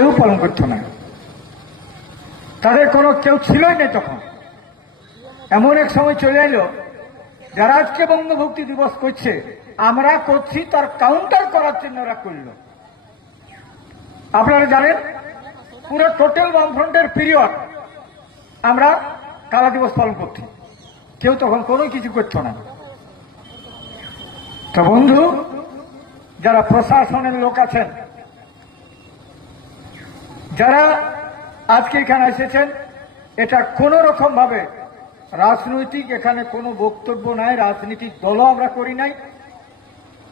কেউ পালন করতো না। তাদের কোনো কেউ ছিলই না তখন। এমন এক সময় চলে এলো, যারা আজকে বঙ্গভক্তি দিবস করছে, আমরা করছি, তার কাউন্টার করার জন্য ওরা করল। আপনারা জানেন, পুরো টোটাল বামফ্রন্টের পিরিয়ড আমরা কালা দিবস পালন করছি। কেউ তখন কোনো কিছু করতো না। তো বন্ধু, যারা প্রশাসনের লোক আছেন যারা আজকে এখানে এসেছেন, এটা কোন রকম ভাবে রাজনৈতিক এখানে কোনো বক্তব্য নাই রাজনীতির দলও আমরা করি নাই।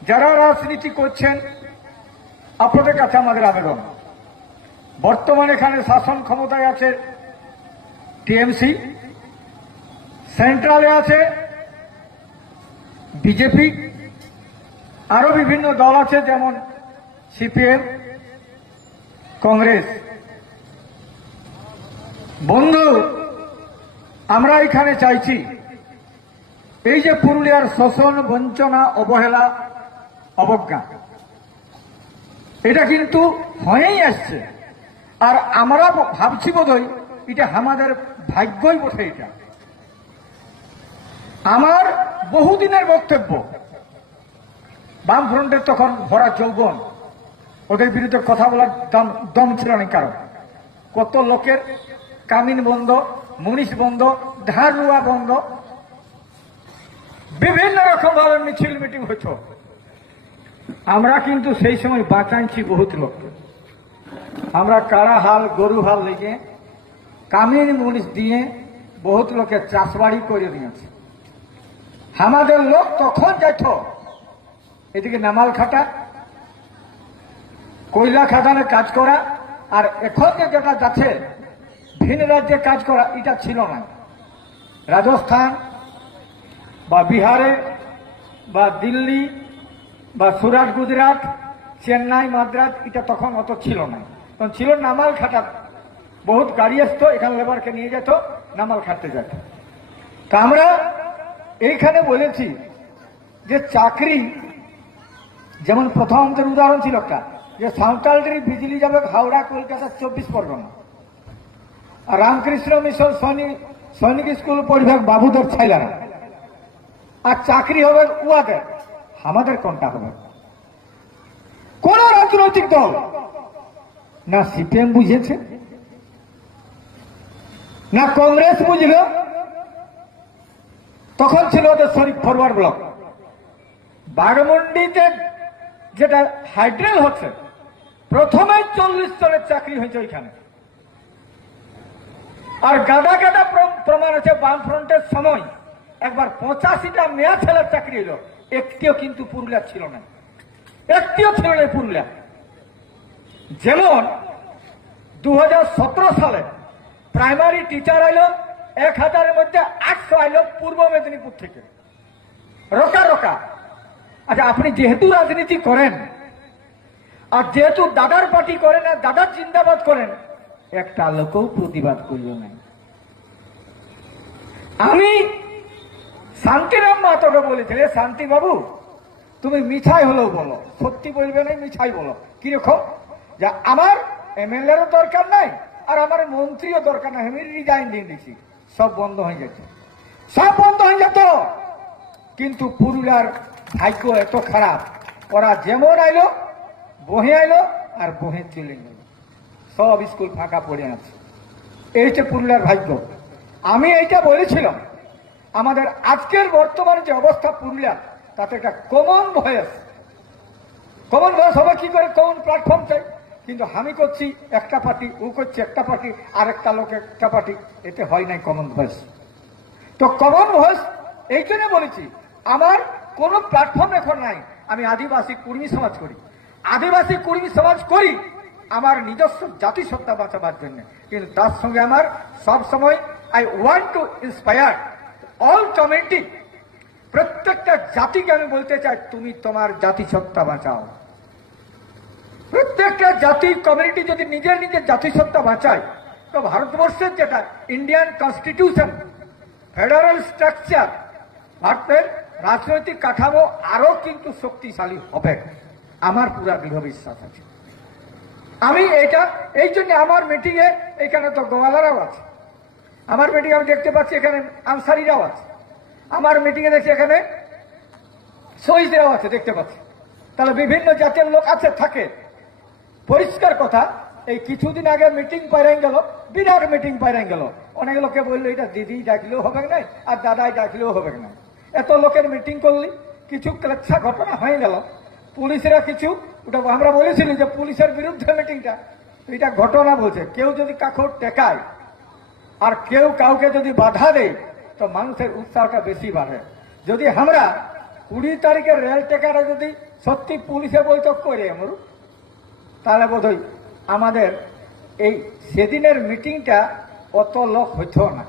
যারা রাজনীতি করছেন, আপনাদের কাছে আমাদের আবেদন। বর্তমানে এখানে শাসন ক্ষমতায় আছে টিএমসি, সেন্ট্রালে আছে বিজেপি, আরও বিভিন্ন দল আছে, যেমন সিপিএম কংগ্রেস। বন্ধু, আমরা এখানে চাইছি, এই যে পুরুলিয়ার শোষণ বঞ্চনা অবহেলা অবজ্ঞা, এটা কিন্তু হয়েই আসছে। আর আমরা ভাবছি বোধহয় এটা আমাদের ভাগ্যই বটে এটা। আমার বহুদিনের বক্তব্য, বামফ্রন্টের তখন ভরা যৌবন ওদের বিরুদ্ধে কথা বলার দম দম ছিল না কারণ কত লোকের কামিন বন্ধ, মুনিশ বন্ধ ধার রুয়া বন্ধ। বিভিন্ন রকম ভাবে মিছিল মিটিং হতো। আমরা কিন্তু সেই সময় বাঁচাইছি বহুত লোককে আমরা কারা হাল, গরু হাল লেগে কামিন, মুনিশ দিয়ে বহুত লোকের চাষবাড়ি করে দিয়েছে। আমাদের লোক তখন যাইত এদিকে নামাল খাটা কয়লা খাদানে কাজ করা, আর এখন যে যেটা যাচ্ছে, ভিন রাজ্যে কাজ করা, এটা ছিল না। রাজস্থান, বা বিহারে, বা দিল্লি, বা সুরাট গুজরাট, চেন্নাই, মাদ্রাজ, এটা তখন অত ছিল না। তখন ছিল নামাল খাটা বহুত গাড়ি আসতো, এখানে লেবারকে নিয়ে যেত, নামাল খাটতে যেত। তা আমরা এইখানে বলেছি যে চাকরি, যেমন প্রথম আমাদের উদাহরণ ছিল একটা যে সাঁওতালটি বিজলি যাবে হাওড়া, কলকাতা চব্বিশ পরগনা। আর রামকৃষ্ণ মিশন সৈনিক সৈনিক স্কুল পড়বে বাবুদের ছাইলারা। আর চাকরি হবে উয়াদের আমাদের কোনটা হবে? কোন রাজনৈতিক দল? না সিপিএম বুঝেছে? না কংগ্রেস বুঝল? তখন ছিল ওদের শরীফ ফরওয়ার্ড ব্লক। বাগমন্ডিতে যেটা হাইড্রেল হচ্ছে প্রথমে চল্লিশ জনের চাকরি হয়েছে ওইখানে। আর গাদা গাদা প্র- প্রমাণ আছে বামফ্রন্টের সময়। একবার পঁচাশিটা মেয়া ছেলের চাকরি এলো একটিও কিন্তু পুরুলিয়া ছিল না। একটিও ছিল না পুরুলিয়া। যেমন দু হাজার সতেরো সালে প্রাইমারি টিচার আইলো, এক হাজারের মধ্যে আটশো আইলো পূর্ব মেদিনীপুর থেকে। রোকা রোকা। আচ্ছা আপনি যেহেতু রাজনীতি করেন আর যেহেতু দাদার পার্টি করেন আর দাদার জিন্দাবাদ করেন একটা লোকও প্রতিবাদ করল না। আমি শান্তিরাম মাতকে বলেছিলে শান্তি বাবু, তুমি মিঠাই হলেও বলো। সত্যি বলবে না মিঠাই বলো। কীরকম? যে আমার এমএলএরও দরকার নাই, আর আমার মন্ত্রীও দরকার নাই। আমি রিজাইন দিয়ে দিছি সব বন্ধ হয়ে যেত সব বন্ধ হয়ে যেত কিন্তু পুরুলিয়ার ভাগ্য এত খারাপ। ওরা যেমন আইলো বহে আইলো আর বহে চলে গেল। সব স্কুল ফাঁকা পড়ে আছে। এই হচ্ছে পুরুলিয়ার ভাগ্য। আমি এইটা বলেছিলাম, আমাদের আজকের বর্তমানে যে অবস্থা পুরুলিয়া, তাতে একটা কমন ভয়েস কমন ভয়েস হবে কি করে? কমন প্ল্যাটফর্ম চাই। কিন্তু আমি করছি একটা পার্টি ও করছে একটা পার্টি আর একটা লোক একটা পার্টি এতে হয় নাই কমন ভয়েস তো কমন ভয়েস এই জন্য বলেছি, আমার কোন প্ল্যাটফর্ম এখন নাই। আমি আদিবাসী কর্মী সমাজ করি। আদিবাসী কর্মী সমাজ করি, আমার নিজস্ব জাতিসত্তা বাঁচাবার জন্য। কিন্তু তার সঙ্গে আমার সব সময় I want to inspire all community প্রত্যেকটা জাতিকে আমি বলতে চাই, তুমি তোমার জাতিসত্তা বাঁচাও। প্রত্যেকটা জাতি কমিউনিটি যদি নিজের নিজের জাতিসত্তা বাঁচায়, তো ভারতবর্ষের যেটা ইন্ডিয়ান কনস্টিটিউশন ফেডারেল স্ট্রাকচার ভারতের রাজনৈতিক কাঠামো আরও কিন্তু শক্তিশালী হবে। আমার পুরা দৃঢ় বিশ্বাস আছে। আমি এটা, এই জন্য আমার মিটিংয়ে এখানে তো গোয়ালারাও আছে। আমার মিটিং আমি দেখতে পাচ্ছি এখানে আনসারিরাও আছে। আমার মিটিংয়ে দেখছি এখানে শহীদরাও আছে দেখতে পাচ্ছি। তাহলে বিভিন্ন জাতের লোক আছে, থাকে। পরিষ্কার কথা, এই কিছুদিন আগে মিটিং পাইরাই গেল, বিরাট মিটিং পাইরাই গেল। অনেক লোকে বলল, এটা দিদি ডাকলেও হবে না, আর দাদাই ডাকলেও হবে না। এত লোকের মিটিং করলি, কিছু ক্লেচ্ছা ঘটনা হয়ে গেল। পুলিশেরা কিছু, ওটা আমরা বলেছিলি যে পুলিশের বিরুদ্ধে মিটিংটা। এটা ঘটনা বলছে, কেউ যদি কাকুর টেকায় আর কেউ কাউকে যদি বাধা দেয়, তো মানুষের উৎসাহটা বেশি বাড়ে। যদি আমরা কুড়ি তারিখের রেল টেকাটা যদি সত্যি পুলিশে বৈঠক করে আমরা, তাহলে বোধহয় আমাদের এই সেদিনের মিটিংটা অত লোক হইতো না।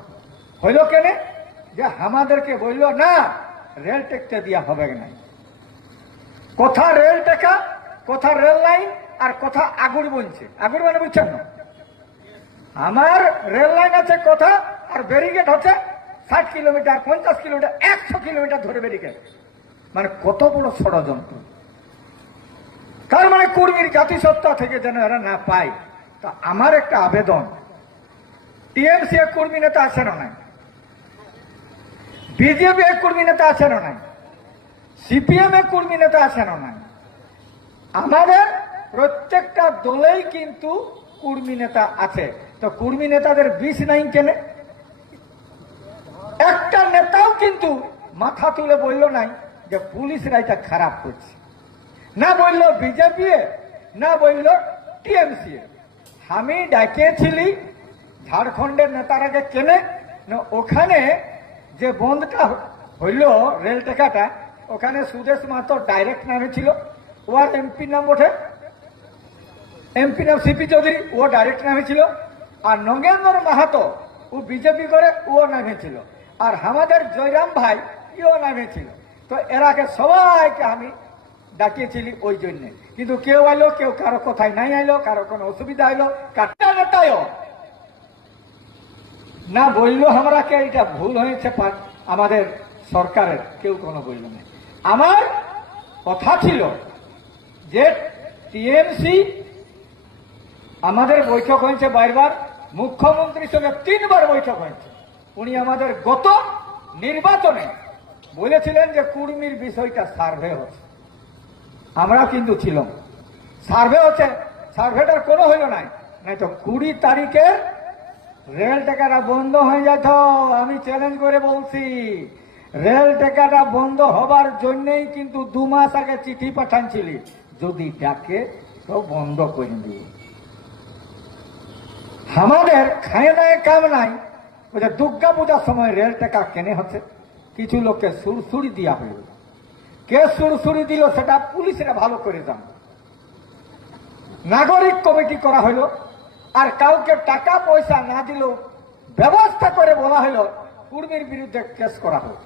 হইল কেনে? যে আমাদেরকে বলল, না, রেল টেকতে দেওয়া হবে না। কথা রেল টেকা, কথা রেল লাইন, আর কথা আগুর বলছে আগুর মানে বুঝছেন না আমার রেল লাইন আছে কথা, আর ব্যারিকেড হচ্ছে ষাট কিলোমিটার, পঞ্চাশ কিলোমিটার, একশো কিলোমিটার ধরে ব্যারিকেড। মানে কত বড় ষড়যন্ত্র। তার মানে কর্মীর জাতিসত্তা থেকে যেন এরা না পায়। তা আমার একটা আবেদন। টিএমসি কর্মী নেতা আছে না নাই? বিজেপি কর্মী নেতা আছে না নাই? সিপিএম এর কর্মী নেতা আছে না আমাদের প্রত্যেকটা দলেই কিন্তু কর্মী নেতা আছে। তো কর্মী নেতাদের বিষ নাই কেনে? একটা নেতাও কিন্তু মাথা তুলে বলল নাই যে পুলিশরা এটা খারাপ করছে। না বলল বিজেপি না বলল টিএমসি আমি ডাকিয়েছিলি, ঝাড়খণ্ডের নেতারাকে কেনে? না ওখানে যে বন্ধটা হইল রেল টেকাটা ওখানে সুদেশ মাহাতো ডাইরেক্ট নামে ছিল। ও আর এমপি নাম ওঠে এমপি নাম সিপি চৌধুরী, ও ডাইরেক্ট নামে ছিল। আর নগেন্দ্র মাহাতো, ও বিজেপি করে, ও নামে ছিল। আর আমাদের জয়রাম ভাই, ইও নামে ছিল। তো এরাকে সবাইকে আমি ডাকিয়েছিলি ওই জন্য। কিন্তু কেউ আইলো, কেউ কারও কোথায় নাই আইলো, কারও কোনো অসুবিধা আইলো। কাটা নেতায়ও না বলল আমরাকে এটা ভুল হয়েছে আমাদের সরকারের, কেউ কোনো বলল না। আমার কথা ছিল যে টিএমসি আমাদের বৈঠক হয়েছে বারবার মুখ্যমন্ত্রীর সঙ্গে তিনবার বৈঠক হয়েছে। উনি আমাদের গত নির্বাচনে বলেছিলেন যে কুর্মির বিষয়টা সার্ভে হচ্ছে। আমরা কিন্তু ছিলাম। সার্ভে হচ্ছে, সার্ভেটার কোনো হইল নাই। নাই তো কুড়ি তারিখের রেল টেকাটা বন্ধ হয়ে যেত, আমি চ্যালেঞ্জ করে বলছি। রেল টেকাটা বন্ধ হবার জন্যই কিন্তু দু মাস আগে চিঠি পাঠানছিলি। যদি ডাকে, তো বন্ধ করে আমাদের খায় নাই, কাম নাই। ওই যে দুর্গা পূজার সময় রেল টেকা কেনে হচ্ছে। কিছু লোককে সুরসুরি দিয়া হইল কে সুরসুরি দিল সেটা পুলিশরা ভালো করে জান। নাগরিক কমিটি করা হইল? আর কাউকে টাকা পয়সা না দিলেও ব্যবস্থা করে বলা হইল কুর্মীর বিরুদ্ধে কেস করা হোক।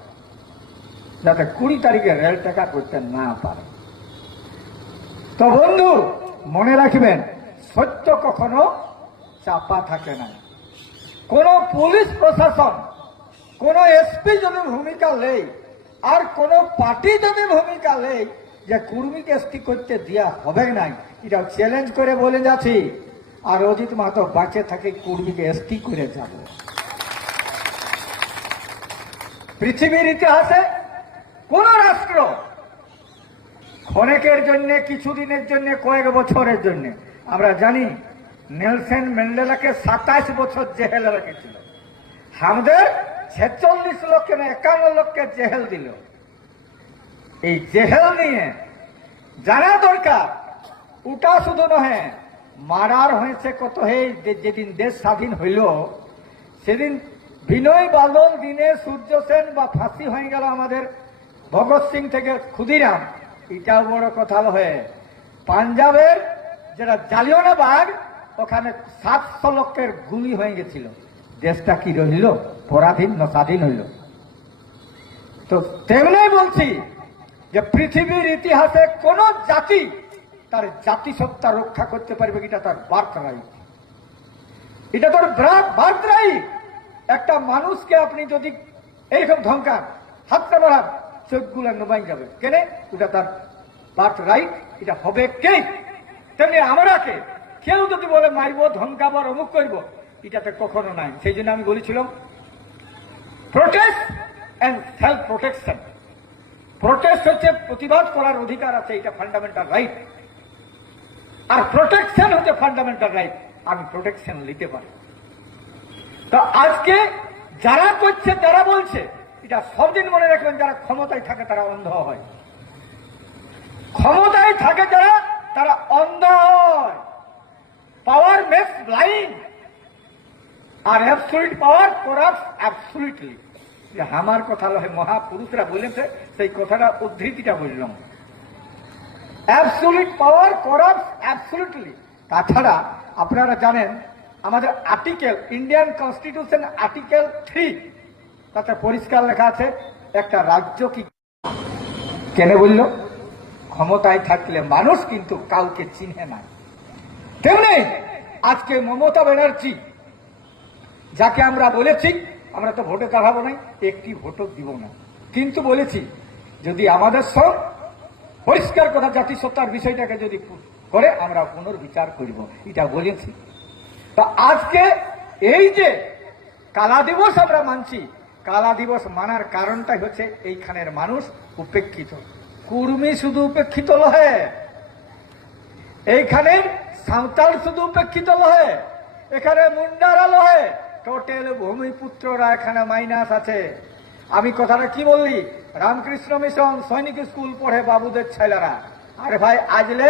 যাতে কুড়ি তারিখে রেল টাকা করতে না পারে। তো বন্ধু, মনে রাখবেন, সত্য কখনো চাপা থাকে না। কোন পুলিশ প্রশাসন, কোন এসপি যদি ভূমিকা নেই, আর কোন পার্টি যদি ভূমিকা নেই যে কুর্মীকে এসটি করতে দেওয়া হবে নাই, এটা চ্যালেঞ্জ করে বলে যাচ্ছি। আর অজিত মাহাতো বাঁচে থাকে কুর্মীকে এসটি করে যাব। পৃথিবীর ইতিহাসে কোন রাষ্ট্র ক্ষণেকের জন্য, কিছুদিনের জন্য, কয়েক বছরের জন্য। আমরা জানি, নেলসেন ম্যান্ডেলাকে সাতাশ বছর জেহেলে রেখেছিল। আমাদের ছেচল্লিশ লক্ষে না, একান্ন লক্ষে জেহেল দিল। এই জেহেল নিয়ে জানা দরকার ওটা শুধু নহে, মারার হয়েছে কত হে যেদিন দেশ স্বাধীন হইল, সেদিন বিনয় বাদল দিনে সূর্য সেন বা ফাঁসি হয়ে গেল আমাদের ভগৎ সিং থেকে ক্ষুদিরাম, এটাও বড় কথা হয়ে, পাঞ্জাবের যেটা জালিয়ানা বাগ ওখানে সাতশো লক্ষের গুলি হয়ে গেছিল। দেশটা কি রহিল? পরাধীন না স্বাধীন হইল? তো তেমনি বলছি যে পৃথিবীর ইতিহাসে কোন জাতি তার জাতিসত্তা রক্ষা করতে পারবে এটা তার রাইট এটা তোর বার্থ রাইট একটা মানুষকে আপনি যদি এইরকম ধমকান হাতটা বাড়ান চোখগুলো নবাই যাবে। কেন? ওটা তার বার্থ রাইট, এটা হবে কে? তেমনি আমরাকে। কেউ যদি বলে মারব, ধমকাবো অমুক করব, এটাতে কখনো নাই। সেই জন্য আমি বলেছিলাম protest and self protection protest হচ্ছে প্রতিবাদ করার অধিকার আছে, এটা ফান্ডামেন্টাল রাইট আর প্রোটেকশন হচ্ছে ফান্ডামেন্টাল রাইট আমি প্রোটেকশন নিতে পারি। তো আজকে যারা করছে, তারা বলছে এটা সবদিন মনে রাখবেন, যারা ক্ষমতায় থাকে তারা অন্ধ হয়। ক্ষমতায় থাকে যারা, তারা অন্ধ হয়। পাওয়ার মেক্স ব্লাইন্ড আর অ্যাবসুলিট পাওয়ার করাপস অ্যাবসুলিটলি যে আমার কথা লহে মহাপুরুষরা বলেছে, সেই কথাটা উদ্ধৃতিটা বললাম। অ্যাবসুলিট পাওয়ার করাপস অ্যাবসুলিটলি তাছাড়া আপনারা জানেন, আমাদের article Indian constitution article three তাতে পরিষ্কার লেখা আছে, একটা রাজ্য কি কেন বলল? ক্ষমতায় থাকলে মানুষ কিন্তু কাউকে চিনে না। তেমনি আজকে মমতা ব্যানার্জি, যাকে আমরা বলেছি, আমরা তো ভোটে দাঁড়াবো নাই, একটি ভোটও দিব না। কিন্তু বলেছি, যদি আমাদের সব পরিষ্কার কথা জাতিসত্তার বিষয়টাকে যদি করে, আমরা পুনর্বিচার করব। এটা বলেছি। তা আজকে এই যে কালা দিবস আমরা মানছি কালা দিবস মানার কারণটাই হচ্ছে এইখানের মানুষ উপেক্ষিত। কুর্মি শুধু উপেক্ষিত লহে, এইখানে সাঁওতাল শুধু উপেক্ষিত লহে, এখানে মুন্ডারা লহে। টোটেল ভূমিপুত্ররা এখানে মাইনাস আছে। আমি কথাটা কি বললি? রামকৃষ্ণ মিশন সৈনিক স্কুল পড়ে বাবুদের ছেলেরা। আরে ভাই, আজলে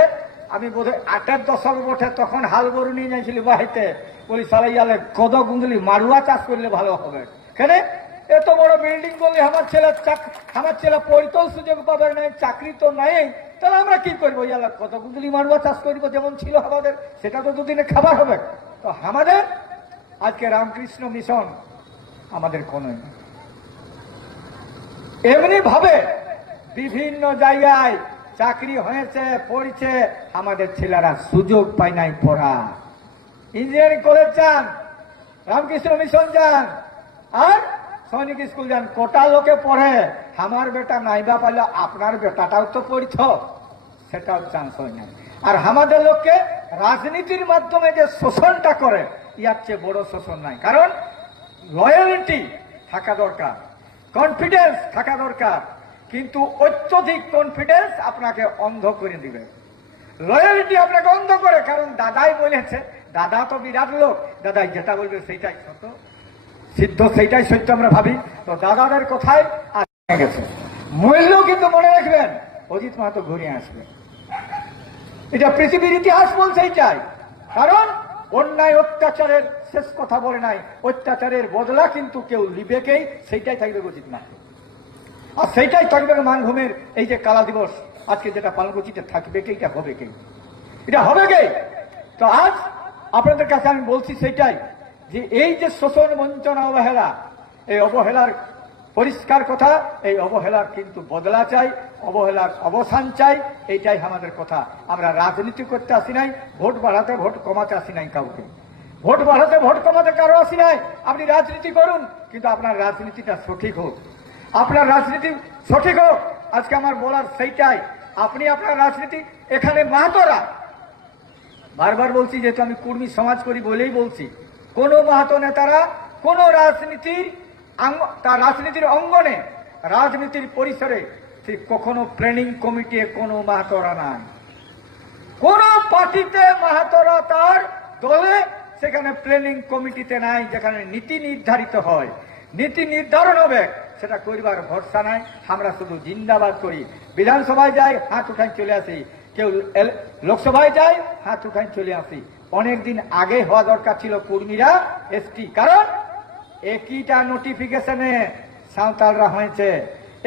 আমি বোধহয় আটের দশক বটে তখন হাল গরু নিয়ে যাইছিলি বাহিতে বলি, সালাইয়ালে কদ গুন্দলি মারুয়া চাষ করলে ভালো হবে। কেন? এত বড় বিল্ডিং করলে আমার ছেলে আমার ছেলে পড়তেও সুযোগ পাবে না, চাকরি তো নাই। তাহলে আমরা কি করব? ইয়ালা কত গুন্দলি মারুয়া চাষ করব যেমন ছিল আমাদের, সেটা তো দুদিনে খাবার হবে। তো আমাদের, আজকে রামকৃষ্ণ মিশন আমাদের কোন এমনি ভাবে বিভিন্ন জায়গায় চাকরি হয়েছে, পড়ছে, আমাদের ছেলেরা সুযোগ পায় নাই পড়া। ইঞ্জিনিয়ারিং কলেজ যান, রামকৃষ্ণ মিশন যান, আর সৈনিক স্কুল যান, কোটা লোকে পড়ে? আমার বেটা নাইবা পাইলে, আপনার বেটাটাও তো পড়ছ সেটাও চান্স হয় না আর আমাদের লোককে রাজনীতির মাধ্যমে যে শোষণটা করে, ইয়ার চেয়ে বড় শোষণ নাই। কারণ লয়ালিটি থাকা দরকার কনফিডেন্স থাকা দরকার। কিন্তু অত্যধিক কনফিডেন্স আপনাকে অন্ধ করে দিবে। লয়ালিটি আপনাকে অন্ধ করে, কারণ দাদাই বলেছে, দাদা তো বিরাট লোক। দাদাই যেটা বলবে সেইটাই সত্য। সিদ্ধ, সেইটাই সত্য আমরা ভাবি। তো দাদাদের কথায় আর গেছে। মূল্য কিন্তু মনে রাখবেন, অজিত মাহাতো ঘুরে আসবে। এটা পৃথিবীর ইতিহাস বলছে এইটাই। কারণ অন্যায় অত্যাচারের শেষ কথা বলে নাই। অত্যাচারের বদলা কিন্তু কেউ লিবেকেই সেইটাই থাকবে উচিত না আর সেইটাই থাকবে মানভূমের এই যে কালা দিবস। আজকে যেটা পালন করছি এটা থাকবে কে, এটা হবে কে? এটা হবে কে? তো আজ আপনাদের কাছে আমি বলছি সেইটাই। যে এই যে শোষণ বঞ্চনা অবহেলা, এই অবহেলার পরিষ্কার কথা, এই অবহেলার কিন্তু বদলা চাই, অবহেলার অবসান চাই, এইটাই আমাদের কথা। আমরা রাজনীতি করতে আসি নাই, ভোট বাড়াতে, ভোট কমাতে আসি নাই কাউকে। ভোট বাড়াতে, ভোট কমাতে কারও আসি নাই। আপনি রাজনীতি করুন, কিন্তু আপনার রাজনীতিটা সঠিক হোক। আপনার রাজনীতি সঠিক হোক, আজকে আমার বলার সেইটাই। আপনি আপনার রাজনীতি এখানে মাহাতোরা। বারবার বলছি, যেহেতু আমি কুর্মী সমাজ করি বলেই বলছি। কোন মাহাতো নেতারা কোন রাজনীতির তার রাজনীতির অঙ্গনে রাজনীতির পরিসরে সে কখনো প্ল্যানিং কমিটি কোনো মাহাতরা নাই। কোন পার্টিতে মাহাতরা তার দলে সেখানে প্ল্যানিং কমিটিতে নাই, যেখানে নীতি নির্ধারিত হয়। নীতি নির্ধারণ হবে, সেটা করবার ভরসা নাই। আমরা শুধু জিন্দাবাদ করি। বিধানসভায় যাই, হাত উঠাই চলে আসি। কেউ লোকসভায় যায় হাত উঠাই চলে আসি। অনেকদিন আগে হওয়া দরকার ছিল কর্মীরা এসটি। কারণ একইটা নোটিফিকেশনে সাঁওতালরা হয়েছে,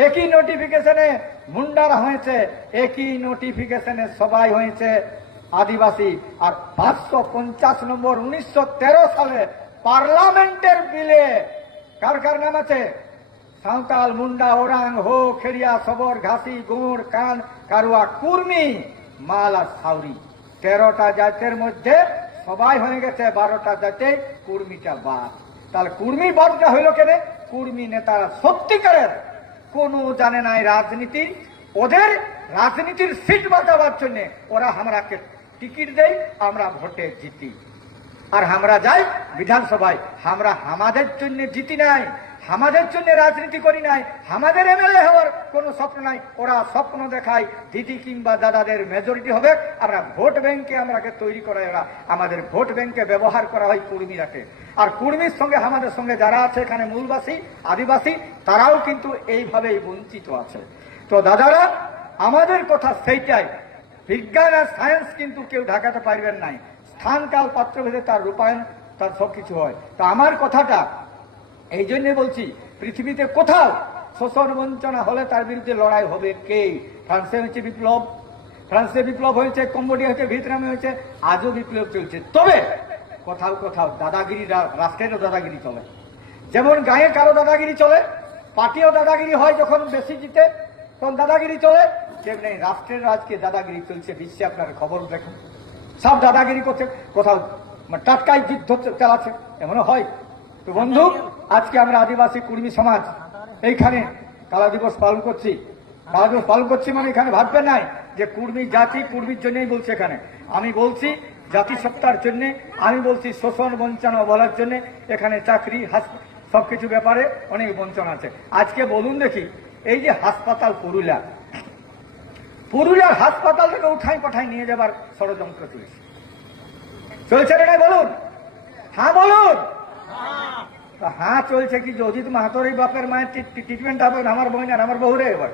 একই নোটিফিকেশনে মুন্ডারা হয়েছে, একই নোটিফিকেশনে সবাই হয়েছে আদিবাসী। আর পাঁচশো পঞ্চাশ নম্বর উনিশশো তেরো সালে পার্লামেন্টের বিলে কার কার নাম আছে? সাঁওতাল, মুন্ডা, ওরাং, হো খেরিয়া সবর, ঘাসি গুড় কান, কারুয়া, কুর্মি, মাল আর সাউরি তেরোটা জাতের মধ্যে সবাই হয়ে গেছে, বারোটা জাতে কুর্মিটা বাদ। তাহলে কুর্মি বাদটা হইল কেন? কুর্মি নেতারা সত্যিকারের, কোনো জানে নাই রাজনীতির ওদের রাজনীতির সিট বাঁচাবার জন্য ওরা আমরাকে টিকিট দেই আমরা ভোটে জিতি। আর আমরা যাই বিধানসভায় আমরা আমাদের জন্য জিতি নাই। আমাদের জন্য রাজনীতি করি নাই, আমাদের এমএলএ হওয়ার কোনো স্বপ্ন নাই। ওরা স্বপ্ন দেখায়, দিদি কিংবা দাদাদের মেজরিটি হবে। আমরা ভোট ব্যাংকে আমরাকে তৈরি করাই ওরা। আমাদের ভোট ব্যাংকে ব্যবহার করা হয় কুর্মীরাকে। আর কুর্মীর সঙ্গে আমাদের সঙ্গে যারা আছে এখানে মূলবাসী, আদিবাসী, তারাও কিন্তু এইভাবেই বঞ্চিত আছে। তো দাদারা, আমাদের কথা সেইটাই। বিজ্ঞান আর সায়েন্স কিন্তু কেউ ঢাকাতে পারবেন নাই। স্থান, কাল, পাত্র ভেদে তার রূপায়ণ, তার সব কিছু হয়। তো আমার কথাটা এই জন্য বলছি, পৃথিবীতে কোথাও শোষণ বঞ্চনা হলে তার বিরুদ্ধে লড়াই হবে কে? ফ্রান্সে হয়েছে বিপ্লব। ফ্রান্সে বিপ্লব হয়েছে, কম্বোডিয়া হয়েছে, ভিয়েতনামে হয়েছে, আজও বিপ্লব চলছে। তবে কোথাও কোথাও দাদাগিরি রাষ্ট্রেরও দাদাগিরি চলে। যেমন গায়ে কারও দাদাগিরি চলে, পার্টিও দাদাগিরি হয় যখন বেশি জিতে, তখন দাদাগিরি চলে। তেমনি রাষ্ট্রের আজকে দাদাগিরি চলছে, বিশ্বে আপনার খবর দেখুন। সব দাদাগিরি করছে কোথাও মানে টাটকাই যুদ্ধ চালাচ্ছে, এমনও হয়। তো বন্ধু আজকে আমরা আদিবাসী কুর্মী সমাজ, এইখানে কালা দিবস পালন করছি। কালা দিবস পালন করছি মানে এখানে ভাববেন নাই যে কুর্মী জাতি কুর্মীর জন্যই বলছে এখানে। আমি বলছি জাতিসত্তার জন্য, আমি বলছি শোষণ বঞ্চনা বলার জন্য, এখানে চাকরি সবকিছু ব্যাপারে অনেক বঞ্চনা আছে। আজকে বলুন দেখি, এই যে হাসপাতাল পুরুলিয়া, পুরুলিয়ার হাসপাতাল থেকে উঠাই পাঠাই নিয়ে যাবার ষড়যন্ত্র চলছে। চলছে হ্যাঁ বলুন? তা হ্যাঁ চলছে কি অজিত মাহাতোর এই বাপের মায়ের ট্রিটমেন্ট হবে, আমার বোন আর আমার বহুরে এবার।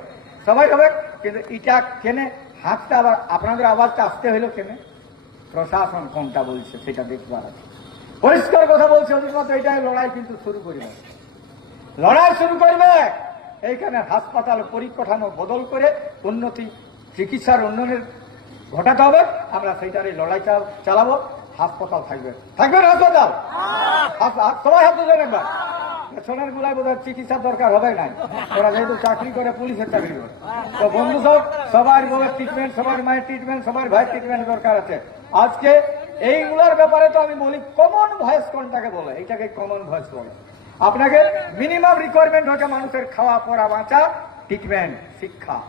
সবাই হবে, কিন্তু এটা কেনে? হাতটা আবার আপনাদের আওয়াজটা আসতে হইল কেনে? প্রশাসন কোনটা বলছে সেটা দেখবার আছে। পরিষ্কার কথা বলছে অজিত মাহাতো, এটাই লড়াই কিন্তু শুরু করবে। লড়াই শুরু করবে। এইখানে হাসপাতাল পরিকাঠামো বদল করে উন্নতি, চিকিৎসার উন্নয়নের ঘটাতে হবে। আমরা সেইটারই লড়াই চালাবো। হাসপাতাল থাকবে। থাকবে না হাসপাতাল হাস- হাস- সবাই হাত তুলবেন একবার সোনার গুলায় বোধ চিকিৎসার দরকার হবে নাই। ওরা যেহেতু চাকরি করে, পুলিশের চাকরি করে। তো বন্ধু সব, সবার বলে ট্রিটমেন্ট সবার মায়ের ট্রিটমেন্ট সবার ভাইয়ের ট্রিটমেন্ট দরকার আছে। আজকে এইগুলোর ব্যাপারে তো আমি বলি কমন ভয়েস কোনটাকে বলে। এটাকে কমন ভয়েস বলে আপনাকে মিনিমাম রিকোয়ারমেন্ট হচ্ছে মানুষের খাওয়া, পড়া, বাঁচা ট্রিটমেন্ট শিক্ষা।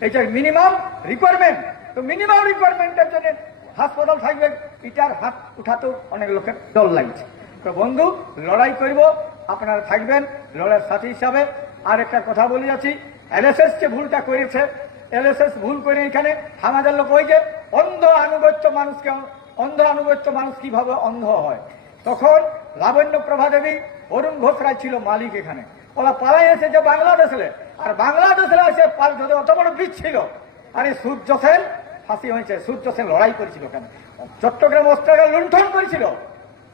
এটা মিনিমাম রিকোয়ারমেন্ট তো মিনিমাম রিকোয়ারমেন্টের জন্য হাসপাতাল থাকবে এটার হাত উঠাতেও অনেক লোকের ডর লাগছে। তো বন্ধু, লড়াই করব, আপনারা থাকবেন লড়াইয়ের সাথী হিসাবে। আর একটা কথা বলি আছি এলএসএস যে ভুলটা করেছে, এলএসএস ভুল করে এখানে আমাদের লোক ওই যে অন্ধ আনুগত্য মানুষকে, অন্ধ আনুগত্য মানুষ কীভাবে অন্ধ হয়? তখন লাবণ্য প্রভা দেবী, অরুণ ঘোষ রায় ছিল মালিক এখানে। ওরা পালাই এসেছে বাংলাদেশে আর বাংলাদেশে এসে পাল যদি অত বড় বীজ ছিল। আর এই সূর্য সেন ফাঁসি হয়েছে। সূর্য সেন লড়াই করেছিল এখানে চট্টগ্রাম, অস্ট্রেলিয়া লুণ্ঠন করেছিল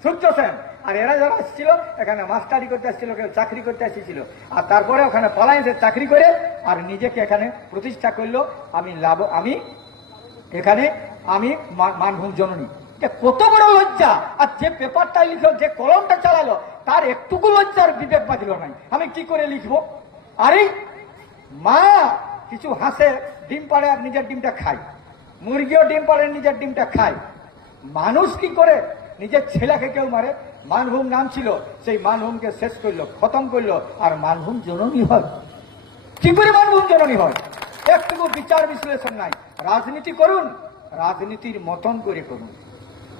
সূর্য সেন। আর এরা যারা আসছিল এখানে মাস্টারি করতে আসছিল কেউ চাকরি করতে এসেছিল। আর তারপরে ওখানে পালাই এসে চাকরি করে আর নিজেকে এখানে প্রতিষ্ঠা করল। আমি লাভ, আমি এখানে, আমি মানভূম জননী। কত বড় লজ্জা! আর যে পেপারটা লিখলো, যে কলমটা চালালো, তার একটুকু লজ্জার বিবেক বাঁচল নাই। আমি কি করে লিখব? আরে, মা, কিছু হাসে ডিম পাড়ে আর নিজের ডিমটা খায়। মুরগিও ডিম পাড়ে নিজের ডিমটা খায়। মানুষ কি করে? নিজের ছেলেকে কেউ মারে? মানভূম নাম ছিল, সেই মানভূমকে শেষ করল, খতম করল, আর মানভূম জননী হয়। কি করে মানভূম জননী হয়? একটুকু বিচার বিশ্লেষণ নাই। রাজনীতি করুন, রাজনীতির মতন করে করুন।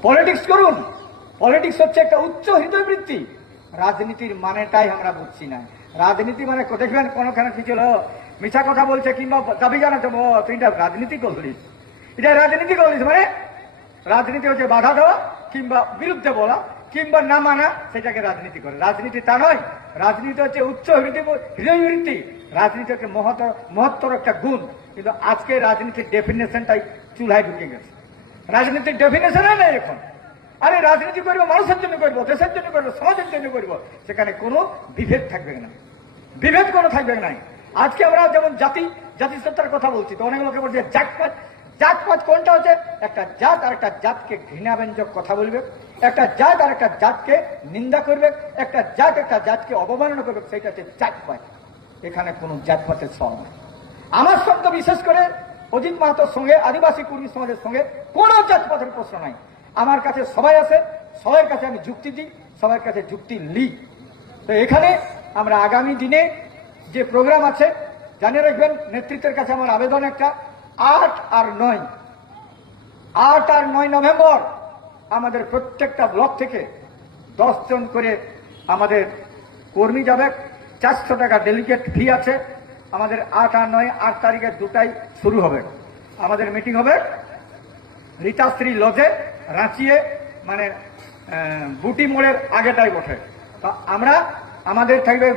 পলিটিক্স করুন, পলিটিক্স হচ্ছে একটা উচ্চ হৃদয় বৃত্তি রাজনীতির মানেটাই আমরা বুঝছি না। রাজনীতি মানে দেখবেন কোনোখানে কি ছিল মিছা কথা বলছে কিংবা দাবি ও তুই রাজনীতি করলিস এটা রাজনীতি করলিস মানে রাজনীতি হচ্ছে বাধা দেওয়া কিংবা বিরুদ্ধে বলা কিংবা না মানা, সেটাকে রাজনীতি করে। রাজনীতি তা নয়, রাজনীতি হচ্ছে উচ্চ হৃদয় হৃদয়বৃত্তি রাজনীতি হচ্ছে মহত্তর মহত্তর একটা গুণ। কিন্তু আজকে রাজনীতির ডেফিনেশনটাই চুলহায় ঢুকে গেছে। রাজনীতির ডেফিনেশন নেই এখন। আরে রাজনীতি করব, মানুষের জন্য করব, দেশের জন্য করব, সমাজের জন্য করব, সেখানে কোনো বিভেদ থাকবে না। বিভেদ কোনো থাকবে না। আজকে আমরা যেমন জাতি, জাতিসত্তার কথা বলছি, তো অনেক লোকে বলছে জাতপাত জাতপাত কোনটা হচ্ছে? একটা জাত আর একটা জাতকে ঘৃণাব্যঞ্জক কথা বলবে। একটা জাত আর একটা জাতকে নিন্দা করবে। একটা জাত একটা জাতকে অবমাননা করবে সেটা হচ্ছে জাতপাত এখানে কোনো জাতপাতের সব নেই। আমার শব্দ বিশেষ করে অজিত মাহাতোর সঙ্গে, আদিবাসী কর্মী সমাজের সঙ্গে কোনো জাতপাতের প্রশ্ন নাই। আমার কাছে সবাই আছে সবার কাছে আমি যুক্তি দিই, সবার কাছে যুক্তি লি তো এখানে আমরা আগামী দিনে যে প্রোগ্রাম আছে, জানিয়ে রাখবেন, নেতৃত্বের কাছে আমার আবেদন একটা। আট আর নয়। আট আর নয় নভেম্বর আমাদের প্রত্যেকটা ব্লক থেকে জন করে আমাদের কর্মী যাবে। চারশো টাকা ডেলিগেট ফি আছে। আমাদের আট আর নয়, আট তারিখে দুটাই শুরু হবে। আমাদের মিটিং হবে রীতাশ্রী লজে রাঁচিয়ে মানে বুটি মোড়ের আগেটাই বসে তা আমরা, আমাদের থাকবে